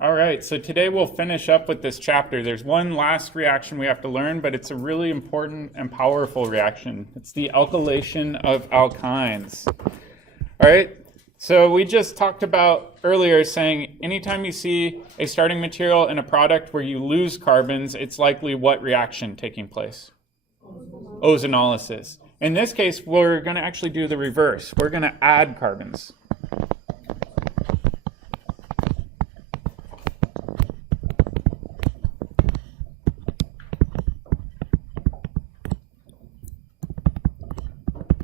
All right, so today we'll finish up with this chapter. There's one last reaction we have to learn, but it's a really important and powerful reaction. It's the alkylation of alkynes. All right, so we just talked about earlier saying anytime you see a starting material in a product where you lose carbons, it's likely what reaction taking place? Ozonolysis. In this case, we're going to actually do the reverse. We're going to add carbons.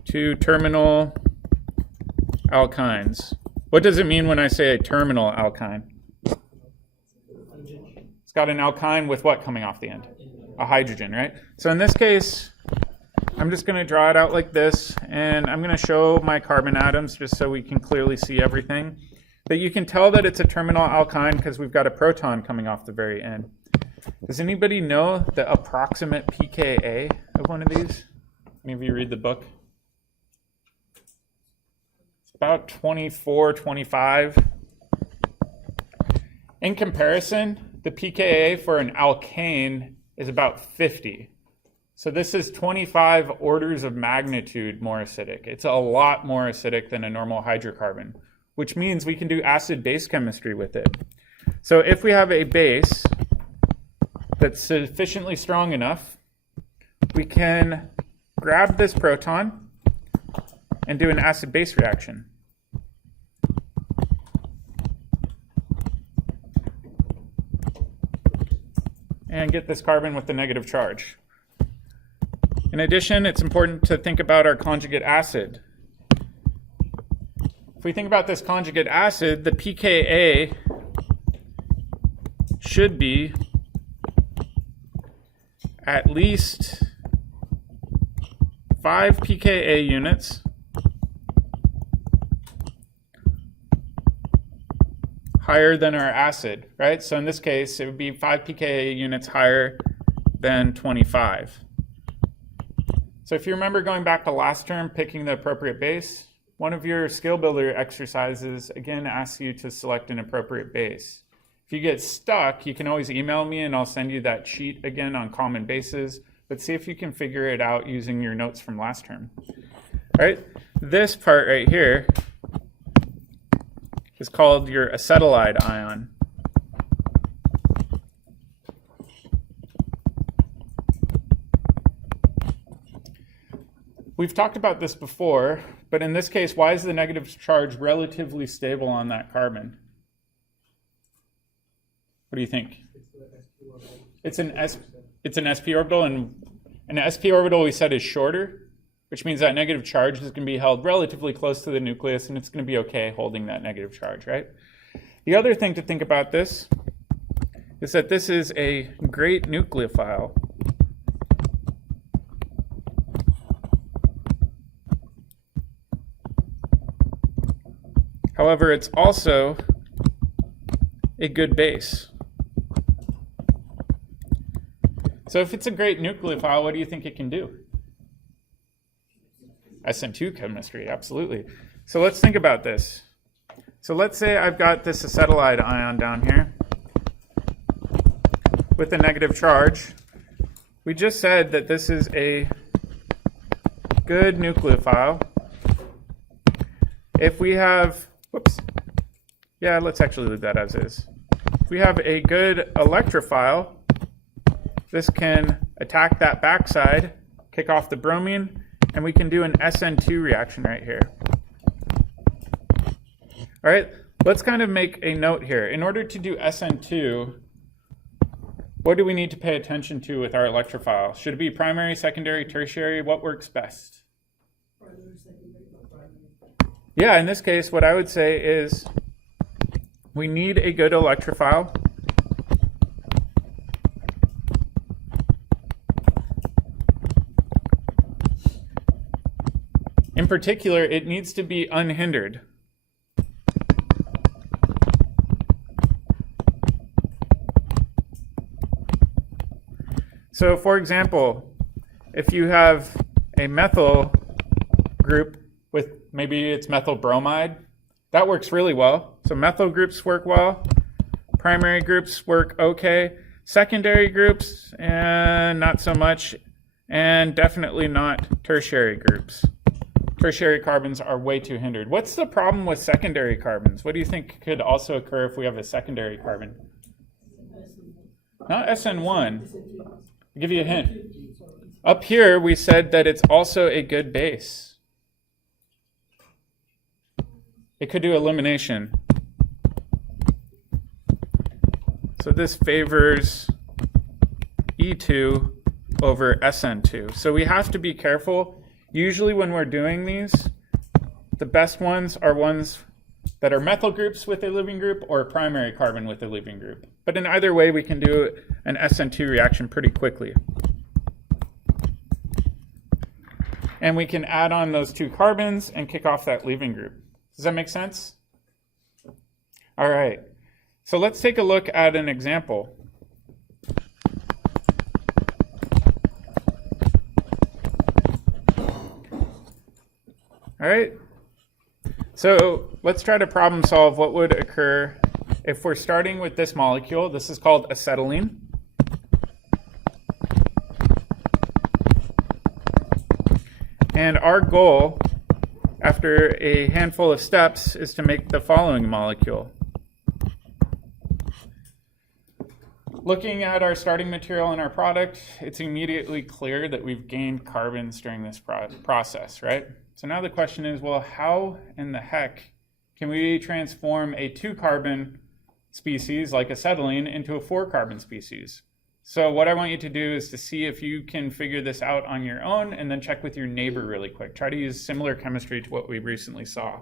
To terminal alkynes. What does it mean when I say a terminal alkyne? It's got an alkyne with what coming off the end? A hydrogen, right? So in this case, I'm just going to draw it out like this, and I'm going to show my carbon atoms just so we can clearly see everything. But you can tell that it's a terminal alkyne because we've got a proton coming off the very end. Does anybody know the approximate pKa of one of these? Any of you read the book? About 24, 25. In comparison, the pKa for an alkane is about 50. So this is 25 orders of magnitude more acidic. It's a lot more acidic than a normal hydrocarbon, which means we can do acid-base chemistry with it. So if we have a base that's sufficiently strong enough, we can grab this proton and do an acid-base reaction. And get this carbon with the negative charge. In addition, it's important to think about our conjugate acid. If we think about this conjugate acid, the pKa should be at least 5 pKa units higher than our acid, right? So in this case, it would be 5 pKa units higher than 25. So if you remember going back to last term, picking the appropriate base, one of your skill builder exercises, again, asks you to select an appropriate base. If you get stuck, you can always email me and I'll send you that sheet again on common bases, but see if you can figure it out using your notes from last term. All right, this part right here is called your acetylide ion. We've talked about this before, but in this case, why is the negative charge relatively stable on that carbon? What do you think? It's an sp orbital, and an sp orbital we said is shorter, which means that negative charge is going to be held relatively close to the nucleus, and it's going to be okay holding that negative charge, right? The other thing to think about this is that this is a great nucleophile. However, it's also a good base. So if it's a great nucleophile, what do you think it can do? SN2 chemistry, absolutely. So let's think about this. So let's say I've got this acetylide ion down here with a negative charge. We just said that this is a good nucleophile. If we have, let's actually leave that as is. If we have a good electrophile, this can attack that backside, kick off the bromine, and we can do an SN2 reaction right here. All right, let's kind of make a note here. In order to do SN2, what do we need to pay attention to with our electrophile? Should it be primary, secondary, tertiary? What works best? Primary, secondary, or primary. Yeah, in this case, what I would say is we need a good electrophile. In particular, it needs to be unhindered. So for example, if you have a methyl group with maybe it's methyl bromide, that works really well. So methyl groups work well, Primary groups work okay. Secondary groups, not so much. And definitely not tertiary groups. Tertiary carbons are way too hindered. What's the problem with secondary carbons? What do you think could also occur if we have a secondary carbon? Not SN1. I'll give you a hint. Up here, we said that it's also a good base. It could do elimination. So this favors E2 over SN2. So we have to be careful. Usually when we're doing these, the best ones are ones that are methyl groups with a leaving group or a primary carbon with a leaving group. But in either way, we can do an SN2 reaction pretty quickly. And we can add on those two carbons and kick off that leaving group. Does that make sense? All right. So let's take a look at an example. All right. So let's try to problem solve what would occur if we're starting with this molecule. This is called acetylene. And our goal, after a handful of steps, is to make the following molecule. Looking at our starting material and our product, it's immediately clear that we've gained carbons during this process, right? So now the question is, well, how in the heck can we transform a 2-carbon species like acetylene into a 4-carbon species? So what I want you to do is to see if you can figure this out on your own and then check with your neighbor really quick. Try to use similar chemistry to what we recently saw.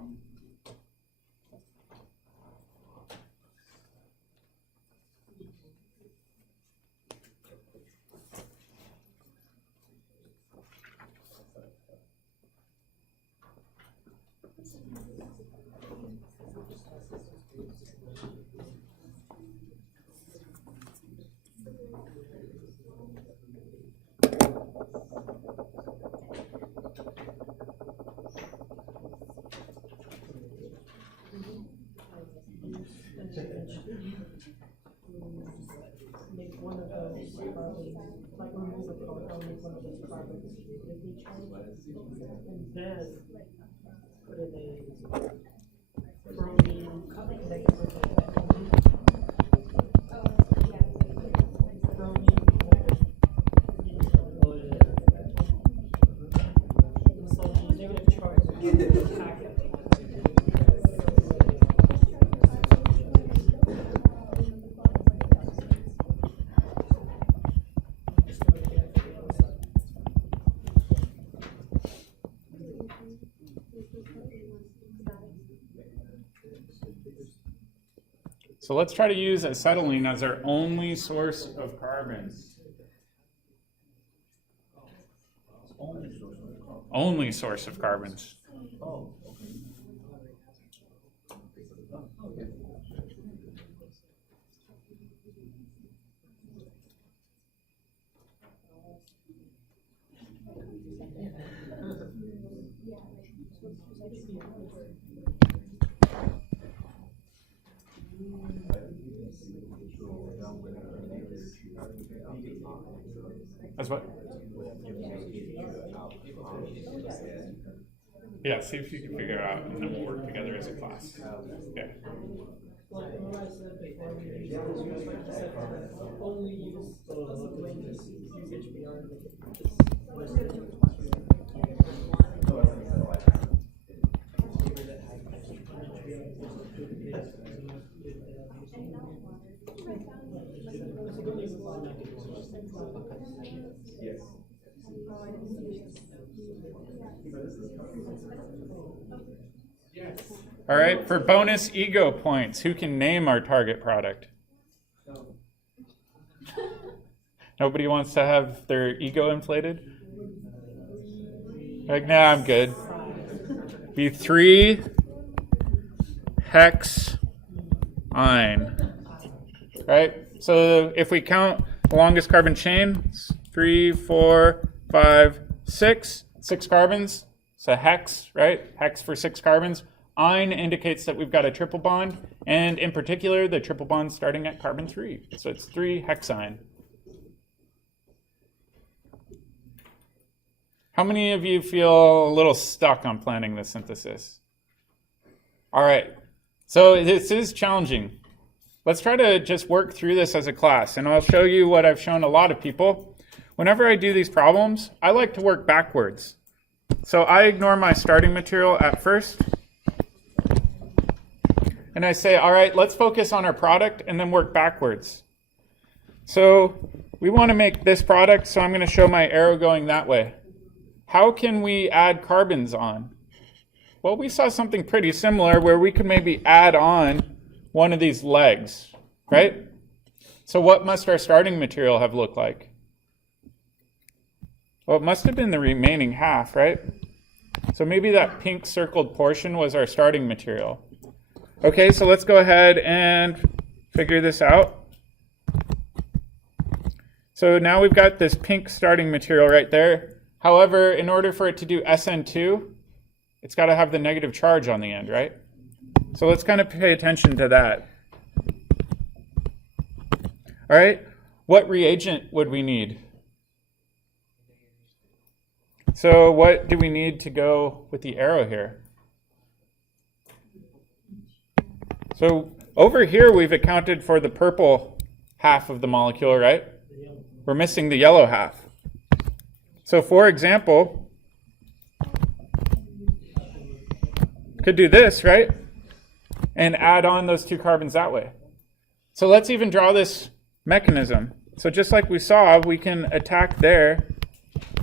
Make one of those carbons, like remove a proton, make one of those carbons, and then put in a bromine connected with a so negative charge attack it. So let's try to use acetylene as our only source of carbons. Only source of carbons. That's what? Yeah, see if you can figure it out, and then we'll work together as a class. Yeah. Like what I said before, we only use usage beyond All right, for bonus ego points, who can name our target product? Nobody wants to have their ego inflated? Like, nah, I'm good. Be 3-hex-ine. Right? So if we count the longest carbon chain, it's 3, 4, 5, 6. 6 carbons. So hex, right? Hex for 6 carbons. Ine indicates that we've got a triple bond, and in particular, the triple bond starting at carbon 3. So it's 3-hexyne. How many of you feel a little stuck on planning this synthesis? All right, so this is challenging. Let's try to just work through this as a class, and I'll show you what I've shown a lot of people. Whenever I do these problems, I like to work backwards. So I ignore my starting material at first, and I say, all right, let's focus on our product and then work backwards. So we want to make this product, so I'm going to show my arrow going that way. How can we add carbons on? Well, we saw something pretty similar where we could maybe add on one of these legs, right? So what must our starting material have looked like? Well, it must have been the remaining half, right? So maybe that pink circled portion was our starting material. Okay, so let's go ahead and figure this out. So now we've got this pink starting material right there. However, in order for it to do SN2, it's got to have the negative charge on the end, right? So let's kind of pay attention to that. All right, what reagent would we need? So what do we need to go with the arrow here? So over here, we've accounted for the purple half of the molecule, right? We're missing the yellow half. So for example, could do this, right? And add on those two carbons that way. So let's even draw this mechanism. So just like we saw, we can attack there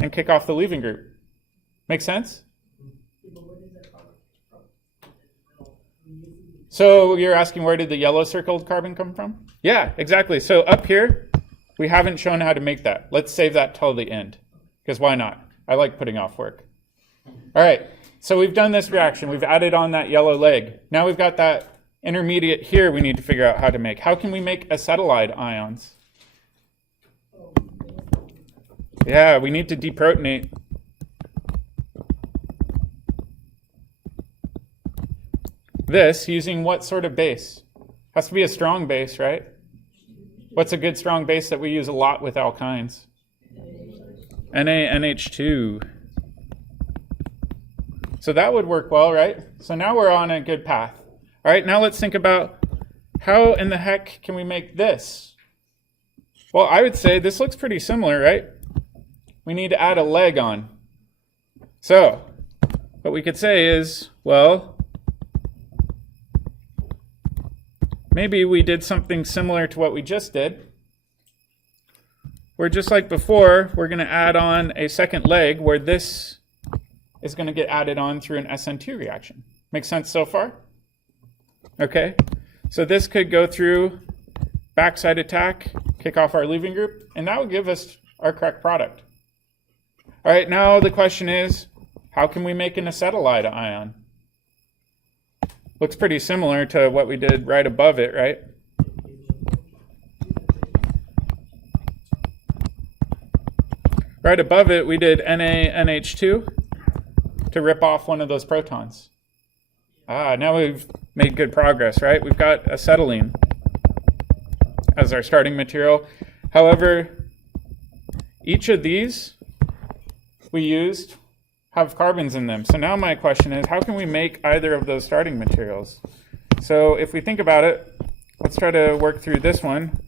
and kick off the leaving group. Make sense? So you're asking, where did the yellow circled carbon come from? Yeah, exactly. So up here, we haven't shown how to make that. Let's save that till the end, because why not? I like putting off work. All right, so we've done this reaction. We've added on that yellow leg. Now we've got that intermediate here we need to figure out how to make. How can we make acetylide ions? Yeah, we need to deprotonate. This using what sort of base? Has to be a strong base, right? What's a good strong base that we use a lot with alkynes? NaNH2. So that would work well, right? So now we're on a good path. All right, now let's think about how in the heck can we make this? Well, I would say this looks pretty similar, right? We need to add a leg on. So what we could say is, well, maybe we did something similar to what we just did. Where just like before, we're going to add on a second leg where this is going to get added on through an SN2 reaction. Make sense so far? Okay, so this could go through backside attack, kick off our leaving group, and that would give us our correct product. All right, now the question is, how can we make an acetylide ion? Looks pretty similar to what we did right above it, right? Right above it, we did NaNH2 to rip off one of those protons. Now we've made good progress, right? We've got acetylene as our starting material. However, each of these we used have carbons in them. So now my question is, how can we make either of those starting materials? So if we think about it, let's try to work through this one.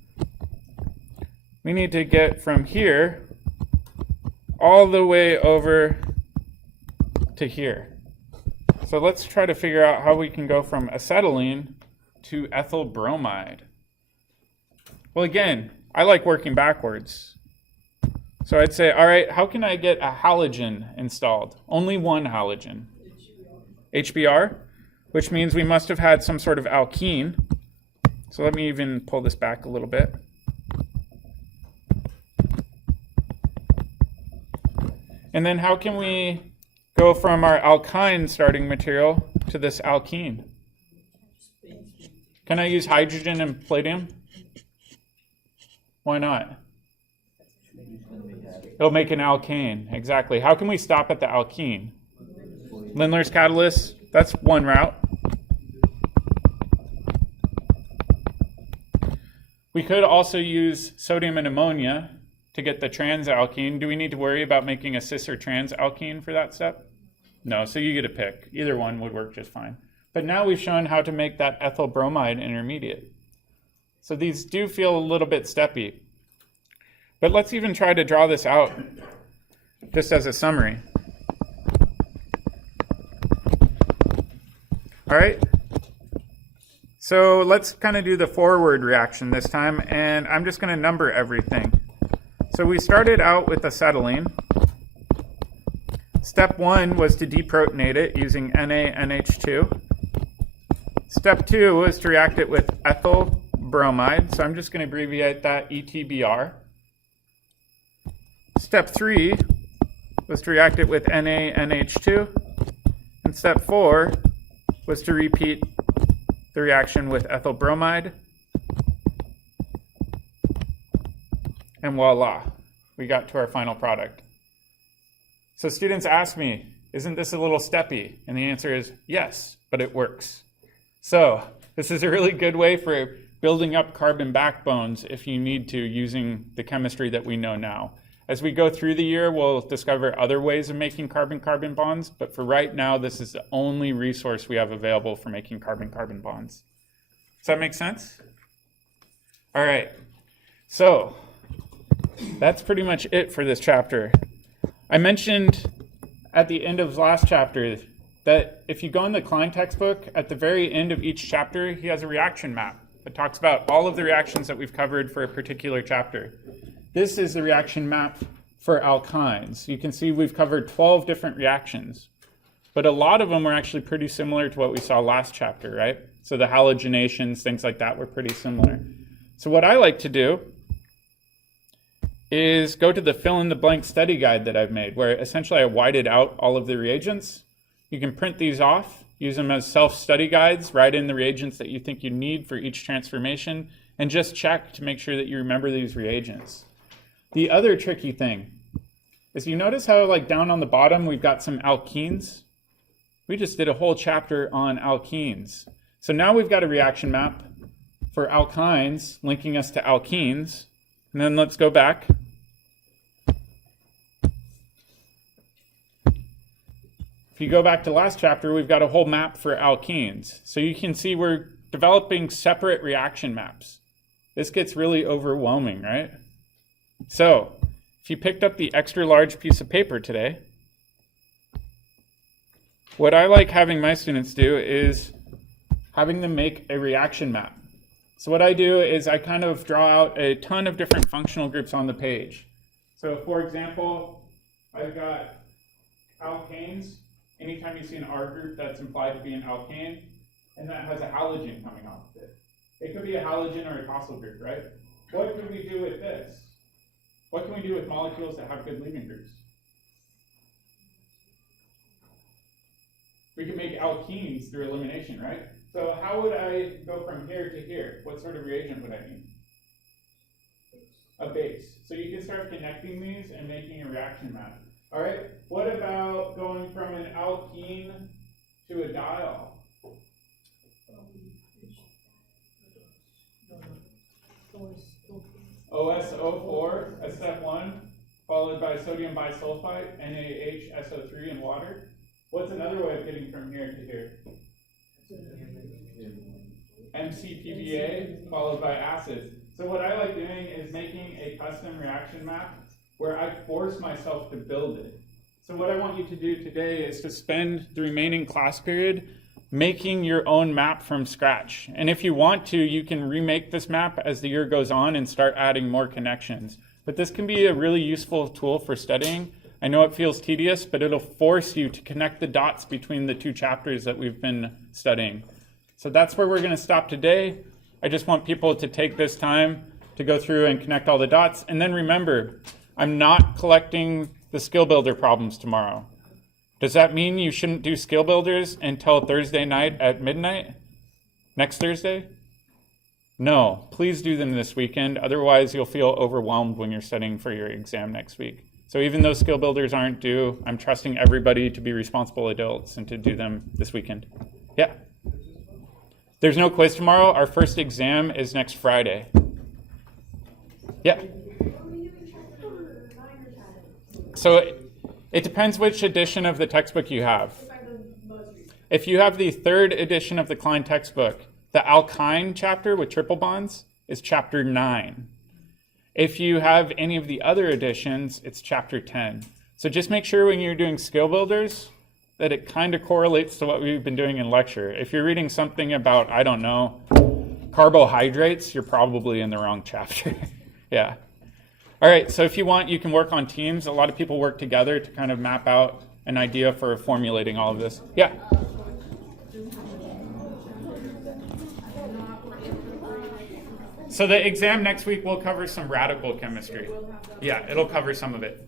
We need to get from here all the way over to here. So let's try to figure out how we can go from acetylene to ethyl bromide. Well, again, I like working backwards. So I'd say, all right, how can I get a halogen installed? Only one halogen. HBr, which means we must have had some sort of alkene. So let me even pull this back a little bit. And then how can we go from our alkyne starting material to this alkene? Can I use hydrogen and palladium? Why not? It'll make an alkane, exactly. How can we stop at the alkene? Lindlar's catalyst, that's one route. We could also use sodium and ammonia to get the transalkene. Do we need to worry about making a cis or transalkene for that step? No, so you get a pick. Either one would work just fine. But now we've shown how to make that ethyl bromide intermediate. So these do feel a little bit steppy. But let's even try to draw this out just as a summary. All right. So let's kind of do the forward reaction this time, and I'm just going to number everything. So we started out with acetylene. Step 1 was to deprotonate it using NaNH2. Step 2 was to react it with ethyl bromide, so I'm just going to abbreviate that ETBR. Step 3 was to react it with NaNH2. And step 4 was to repeat the reaction with ethyl bromide. And voila, we got to our final product. So students ask me, isn't this a little steppy? And the answer is yes, but it works. So this is a really good way for building up carbon backbones if you need to, using the chemistry that we know now. As we go through the year, we'll discover other ways of making carbon-carbon bonds, but for right now, this is the only resource we have available for making carbon-carbon bonds. Does that make sense? All right, so that's pretty much it for this chapter. I mentioned at the end of last chapter that if you go in the Klein textbook, at the very end of each chapter, he has a reaction map that talks about all of the reactions that we've covered for a particular chapter. This is the reaction map for alkynes. You can see we've covered 12 different reactions, but a lot of them were actually pretty similar to what we saw last chapter, right? So the halogenations, things like that were pretty similar. So what I like to do is go to the fill-in-the-blank study guide that I've made, where essentially I whited out all of the reagents. You can print these off, use them as self-study guides, write in the reagents that you think you need for each transformation, and just check to make sure that you remember these reagents. The other tricky thing is you notice how like down on the bottom we've got some alkenes? We just did a whole chapter on alkenes. So now we've got a reaction map for alkynes linking us to alkenes. And then let's go back. If you go back to last chapter, we've got a whole map for alkenes. So you can see we're developing separate reaction maps. This gets really overwhelming, right? So if you picked up the extra large piece of paper today, what I like having my students do is having them make a reaction map. So what I do is I kind of draw out a ton of different functional groups on the page. So for example, I've got alkanes. Anytime you see an R group, that's implied to be an alkane, and that has a halogen coming off of it. It could be a halogen or a tosyl group, right? What could we do with this? What can we do with molecules that have good leaving groups? We can make alkenes through elimination, right? So how would I go from here to here? What sort of reagent would I need? A base. So you can start connecting these and making a reaction map. All right, what about going from an alkene to a diol? OSO4 as step 1, followed by sodium bisulfite, NaHSO3, and water. What's another way of getting from here to here? MCPBA followed by acid. So what I like doing is making a custom reaction map where I force myself to build it. So what I want you to do today is to spend the remaining class period making your own map from scratch. And if you want to, you can remake this map as the year goes on and start adding more connections. But this can be a really useful tool for studying. I know it feels tedious, but it'll force you to connect the dots between the two chapters that we've been studying. So that's where we're going to stop today. I just want people to take this time to go through and connect all the dots. And then remember, I'm not collecting the skill builder problems tomorrow. Does that mean you shouldn't do skill builders until Thursday night at midnight? Next Thursday? No, please do them this weekend. Otherwise, you'll feel overwhelmed when you're studying for your exam next week. So even though skill builders aren't due, I'm trusting everybody to be responsible adults and to do them this weekend. Yeah. There's no quiz tomorrow. Our first exam is next Friday. Yeah. So it depends which edition of the textbook you have. If you have the 3rd edition of the Klein textbook, the alkyne chapter with triple bonds is chapter 9. If you have any of the other editions, it's chapter 10. So just make sure when you're doing skill builders that it kind of correlates to what we've been doing in lecture. If you're reading something about, I don't know, carbohydrates, you're probably in the wrong chapter. Yeah. All right, so if you want, you can work on teams. A lot of people work together to kind of map out an idea for formulating all of this. Yeah. So the exam next week will cover some radical chemistry. Yeah, it'll cover some of it.